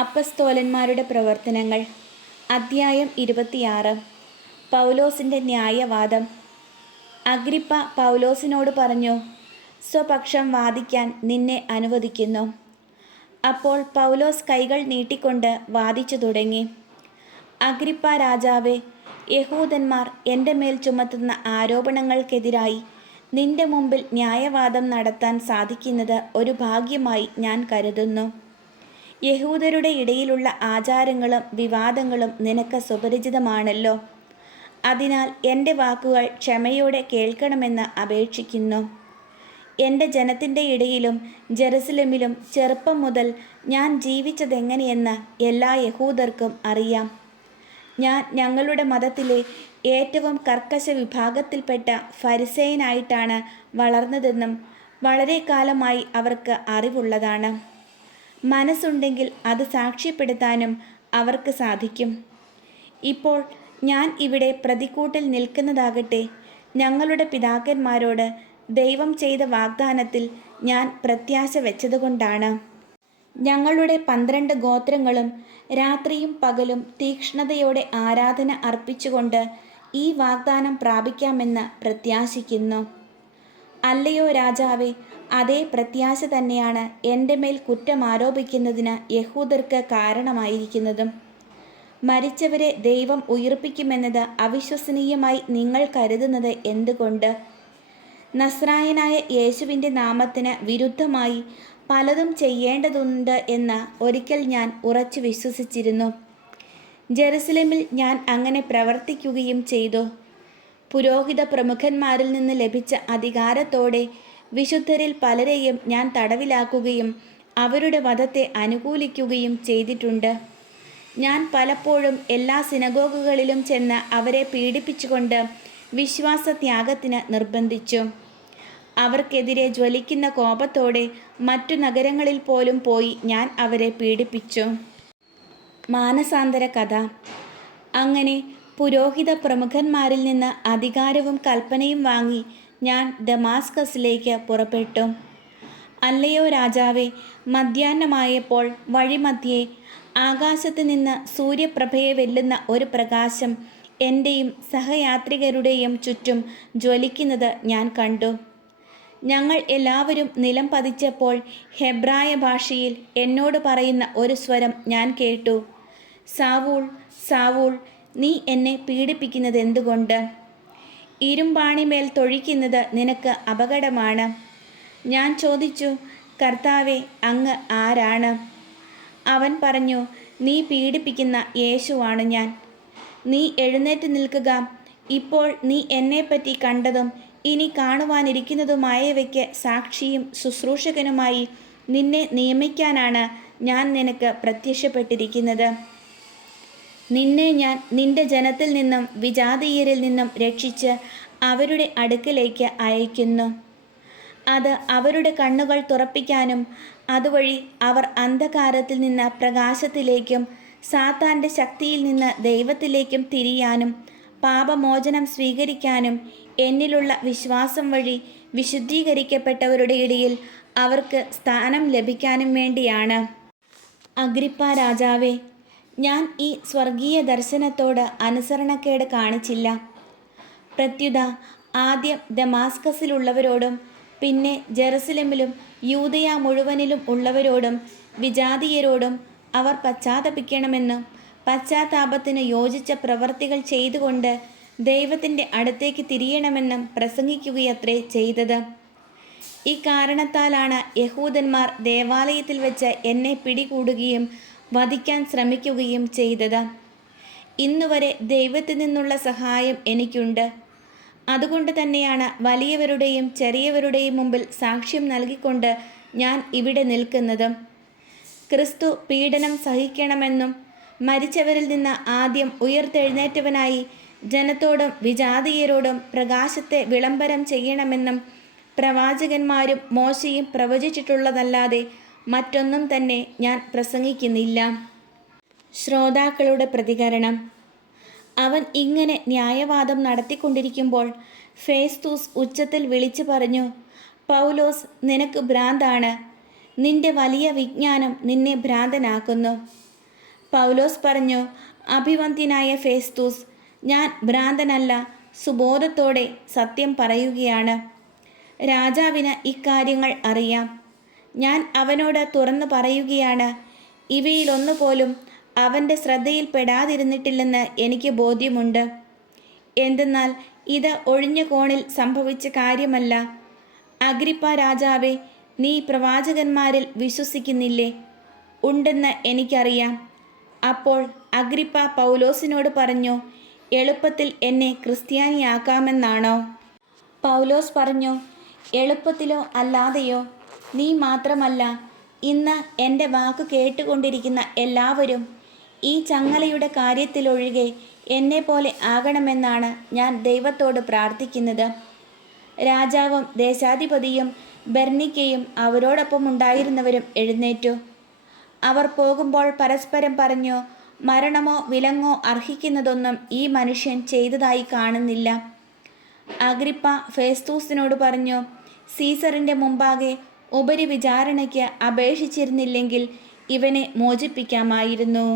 അപ്പസ്തോലന്മാരുടെ പ്രവർത്തനങ്ങൾ. അദ്ധ്യായം ഇരുപത്തിയാറ്. പൗലോസിന്റെ ന്യായവാദം. അഗ്രിപ്പ പൗലോസിനോട് പറഞ്ഞു സ്വപക്ഷം വാദിക്കാൻ നിന്നെ അനുവദിക്കുന്നു. അപ്പോൾ പൗലോസ് കൈകൾ നീട്ടിക്കൊണ്ട് വാദിച്ചു തുടങ്ങി. അഗ്രിപ്പ രാജാവേ യഹൂദന്മാർ എന്റെ മേൽ ചുമത്തുന്ന ആരോപണങ്ങൾക്കെതിരായി നിന്റെ മുമ്പിൽ ന്യായവാദം നടത്താൻ സാധിക്കുന്നത് ഒരു ഭാഗ്യമായി ഞാൻ കരുതുന്നു. യഹൂദരുടെ ഇടയിലുള്ള ആചാരങ്ങളും വിവാദങ്ങളും നിനക്ക് സുപരിചിതമാണല്ലോ. അതിനാൽ എന്റെ വാക്കുകൾ ക്ഷമയോടെ കേൾക്കണമെന്ന് അപേക്ഷിക്കുന്നു. എന്റെ ജനത്തിന്റെ ഇടയിലും ജെറുസലമിലും ചെറുപ്പം മുതൽ ഞാൻ ജീവിച്ചതെങ്ങനെയെന്ന് എല്ലാ യഹൂദർക്കും അറിയാം. ഞാൻ ഞങ്ങളുടെ മതത്തിലെ ഏറ്റവും കർക്കശ വിഭാഗത്തിൽപ്പെട്ട ഫരിസേനായിട്ടാണ് വളർന്നതെന്നും വളരെ കാലമായി അവർക്ക് അറിവുള്ളതാണ്. മനസ്സുണ്ടെങ്കിൽ അത് സാക്ഷ്യപ്പെടുത്താനും അവർക്ക് സാധിക്കും. ഇപ്പോൾ ഞാൻ ഇവിടെ പ്രതിക്കൂട്ടിൽ നിൽക്കുന്നതാകട്ടെ ഞങ്ങളുടെ പിതാക്കന്മാരോട് ദൈവം ചെയ്ത വാഗ്ദാനത്തിൽ ഞാൻ പ്രത്യാശ വെച്ചതുകൊണ്ടാണ്. ഞങ്ങളുടെ പന്ത്രണ്ട് ഗോത്രങ്ങളും രാത്രിയും പകലും തീക്ഷ്ണതയോടെ ആരാധന അർപ്പിച്ചുകൊണ്ട് ഈ വാഗ്ദാനം പ്രാപിക്കാമെന്ന് പ്രത്യാശിക്കുന്നു. അല്ലയോ രാജാവേ അതേ പ്രത്യാശ തന്നെയാണ് എന്റെ മേൽ കുറ്റം ആരോപിക്കുന്നതിന് യഹൂദർക്ക് കാരണമായിരിക്കുന്നതും. മരിച്ചവരെ ദൈവം ഉയർപ്പിക്കുമെന്നത് അവിശ്വസനീയമായി നിങ്ങൾ കരുതുന്നത് എന്തുകൊണ്ട്? നസ്രായനായ യേശുവിന്റെ നാമത്തിന് വിരുദ്ധമായി പലതും ചെയ്യേണ്ടതുണ്ട് എന്ന് ഒരിക്കൽ ഞാൻ ഉറച്ചു വിശ്വസിച്ചിരുന്നു. ജെറുസലേമിൽ ഞാൻ അങ്ങനെ പ്രവർത്തിക്കുകയും ചെയ്തു. പുരോഹിത പ്രമുഖന്മാരിൽ നിന്ന് ലഭിച്ച അധികാരത്തോടെ വിശുദ്ധരിൽ പലരെയും ഞാൻ തടവിലാക്കുകയും അവരുടെ വധത്തെ അനുകൂലിക്കുകയും ചെയ്തിട്ടുണ്ട്. ഞാൻ പലപ്പോഴും എല്ലാ സിനഗോഗുകളിലും ചെന്ന് അവരെ പീഡിപ്പിച്ചുകൊണ്ട് വിശ്വാസത്യാഗത്തിന് നിർബന്ധിച്ചു. അവർക്കെതിരെ ജ്വലിക്കുന്ന കോപത്തോടെ മറ്റു നഗരങ്ങളിൽ പോലും പോയി ഞാൻ അവരെ പീഡിപ്പിച്ചു. മാനസാന്തര കഥ. അങ്ങനെ പുരോഹിത പ്രമുഖന്മാരിൽ നിന്ന് അധികാരവും കൽപ്പനയും വാങ്ങി ഞാൻ ദമാസ്കസിലേക്ക് പുറപ്പെട്ടു. അല്ലയോ രാജാവെ മധ്യാഹ്നമായപ്പോൾ വഴിമധ്യേ ആകാശത്ത് നിന്ന് സൂര്യപ്രഭയെ വെല്ലുന്ന ഒരു പ്രകാശം എന്റെയും സഹയാത്രികരുടെയും ചുറ്റും ജ്വലിക്കുന്നത് ഞാൻ കണ്ടു. ഞങ്ങൾ എല്ലാവരും നിലം പതിച്ചപ്പോൾ ഹെബ്രായ ഭാഷയിൽ എന്നോട് പറയുന്ന ഒരു സ്വരം ഞാൻ കേട്ടു. സാവൂൾ സാവൂൾ നീ എന്നെ പീഡിപ്പിക്കുന്നത് എന്തുകൊണ്ട് ഇരുമ്പാണിമേൽ തൊഴിക്കുന്നത് നിനക്ക് അപകടമാണ്. ഞാൻ ചോദിച്ചു കർത്താവെ അങ്ങ് ആരാണ്? അവൻ പറഞ്ഞു നീ പീഡിപ്പിക്കുന്ന യേശുവാണ് ഞാൻ. നീ എഴുന്നേറ്റ് നിൽക്കുക. ഇപ്പോൾ നീ എന്നെപ്പറ്റി കണ്ടതും ഇനി കാണുവാനിരിക്കുന്നതുമായവയ്ക്ക് സാക്ഷിയും ശുശ്രൂഷകനുമായി നിന്നെ നിയമിക്കാനാണ് ഞാൻ നിനക്ക് പ്രത്യക്ഷപ്പെട്ടിരിക്കുന്നത്. നിന്നെ ഞാൻ നിന്റെ ജനത്തിൽ നിന്നും വിജാതീയരിൽ നിന്നും രക്ഷിച്ച് അവരുടെ അടുക്കിലേക്ക് അയക്കുന്നു അത് അവരുടെ കണ്ണുകൾ തുറപ്പിക്കാനും അതുവഴി അവർ അന്ധകാരത്തിൽ നിന്ന് പ്രകാശത്തിലേക്കും സാത്താന്റെ ശക്തിയിൽ നിന്ന് ദൈവത്തിലേക്കും തിരിയാനും പാപമോചനം സ്വീകരിക്കാനും എന്നിലുള്ള വിശ്വാസം വഴി വിശുദ്ധീകരിക്കപ്പെട്ടവരുടെ ഇടയിൽ അവർക്ക് സ്ഥാനം ലഭിക്കാനും വേണ്ടിയാണ്. അഗ്രിപ്പ രാജാവേ ഞാൻ ഈ സ്വർഗീയ ദർശനത്തോട് അനുസരണക്കേട് കാണിച്ചില്ല. പ്രത്യുത ആദ്യം ദമാസ്കസിലുള്ളവരോടും പിന്നെ ജെറുസലമിലും യൂതയ മുഴുവനിലും ഉള്ളവരോടും വിജാതീയരോടും അവർ പശ്ചാത്തപിക്കണമെന്നും പശ്ചാത്താപത്തിന് യോജിച്ച പ്രവർത്തികൾ ചെയ്തുകൊണ്ട് ദൈവത്തിന്റെ അടുത്തേക്ക് തിരിയണമെന്നും പ്രസംഗിക്കുകയത്രേ ചെയ്തത്. കാരണത്താലാണ് യഹൂദന്മാർ ദേവാലയത്തിൽ വെച്ച് എന്നെ പിടികൂടുകയും വധിക്കാൻ ശ്രമിക്കുകയും ചെയ്തത്. ഇന്നുവരെ ദൈവത്തിൽ നിന്നുള്ള സഹായം എനിക്കുണ്ട്. അതുകൊണ്ട് തന്നെയാണ് വലിയവരുടെയും ചെറിയവരുടെയും മുമ്പിൽ സാക്ഷ്യം നൽകിക്കൊണ്ട് ഞാൻ ഇവിടെ നിൽക്കുന്നത്. ക്രിസ്തു പീഡനം സഹിക്കണമെന്നും മരിച്ചവരിൽ നിന്ന് ആദ്യം ഉയർത്തെഴുന്നേറ്റവനായി ജനത്തോടും വിജാതീയരോടും പ്രകാശത്തെ വിളംബരം ചെയ്യണമെന്നും പ്രവാചകന്മാരും മോശയും പ്രവചിച്ചിട്ടുള്ളതല്ലാതെ മറ്റൊന്നും തന്നെ ഞാൻ പ്രസംഗിക്കുന്നില്ല. ശ്രോതാക്കളുടെ പ്രതികരണം. അവൻ ഇങ്ങനെ ന്യായവാദം നടത്തിക്കൊണ്ടിരിക്കുമ്പോൾ ഫേസ്തൂസ് ഉച്ചത്തിൽ വിളിച്ചു പറഞ്ഞു പൗലോസ് നിനക്ക് ഭ്രാന്താണ്. നിന്റെ വലിയ വിജ്ഞാനം നിന്നെ ഭ്രാന്തനാക്കുന്നു. പൗലോസ് പറഞ്ഞു അഭിവന്ധ്യനായ ഫേസ്തൂസ് ഞാൻ ഭ്രാന്തനല്ല സുബോധത്തോടെ സത്യം പറയുകയാണ്. രാജാവിന് ഇക്കാര്യങ്ങൾ അറിയാം. ഞാൻ അവനോട് തുറന്നു പറയുകയാണ് ഇവയിലൊന്നുപോലും അവന്റെ ശ്രദ്ധയിൽപ്പെടാതിരുന്നിട്ടില്ലെന്ന് എനിക്ക് ബോധ്യമുണ്ട്. എന്തെന്നാൽ ഇത് ഒഴിഞ്ഞ കോണിൽ സംഭവിച്ച കാര്യമല്ല. അഗ്രിപ്പ രാജാവേ നീ പ്രവാചകന്മാരിൽ വിശ്വസിക്കുന്നില്ലേ? ഉണ്ടെന്ന് എനിക്കറിയാം. അപ്പോൾ അഗ്രിപ്പ പൗലോസിനോട് പറഞ്ഞു എളുപ്പത്തിൽ എന്നെ ക്രിസ്ത്യാനിയാക്കാമെന്നാണോ? പൗലോസ് പറഞ്ഞു എളുപ്പത്തിലോ അല്ലാതെയോ? നീ മാത്രമല്ല ഇന്ന് എന്റെ വാക്ക് കേട്ടുകൊണ്ടിരിക്കുന്ന എല്ലാവരും ഈ ചങ്ങലയുടെ കാര്യത്തിലൊഴികെ എന്നെ പോലെ ആകണമെന്നാണ് ഞാൻ ദൈവത്തോട് പ്രാർത്ഥിക്കുന്നത്. രാജാവും ദേശാധിപതിയും ബെർണിക്കയും അവരോടൊപ്പം ഉണ്ടായിരുന്നവരും എഴുന്നേറ്റു. അവർ പോകുമ്പോൾ പരസ്പരം പറഞ്ഞു മരണമോ വിലങ്ങോ അർഹിക്കുന്നതൊന്നും ഈ മനുഷ്യൻ ചെയ്തതായി കാണുന്നില്ല. അഗ്രിപ്പ ഫേസ്തൂസിനോട് പറഞ്ഞു സീസറിന്റെ മുമ്പാകെ ഉപരിവിചാരണയ്ക്ക് അപേക്ഷിച്ചിരുന്നില്ലെങ്കിൽ ഇവനെ മോചിപ്പിക്കാമായിരുന്നു.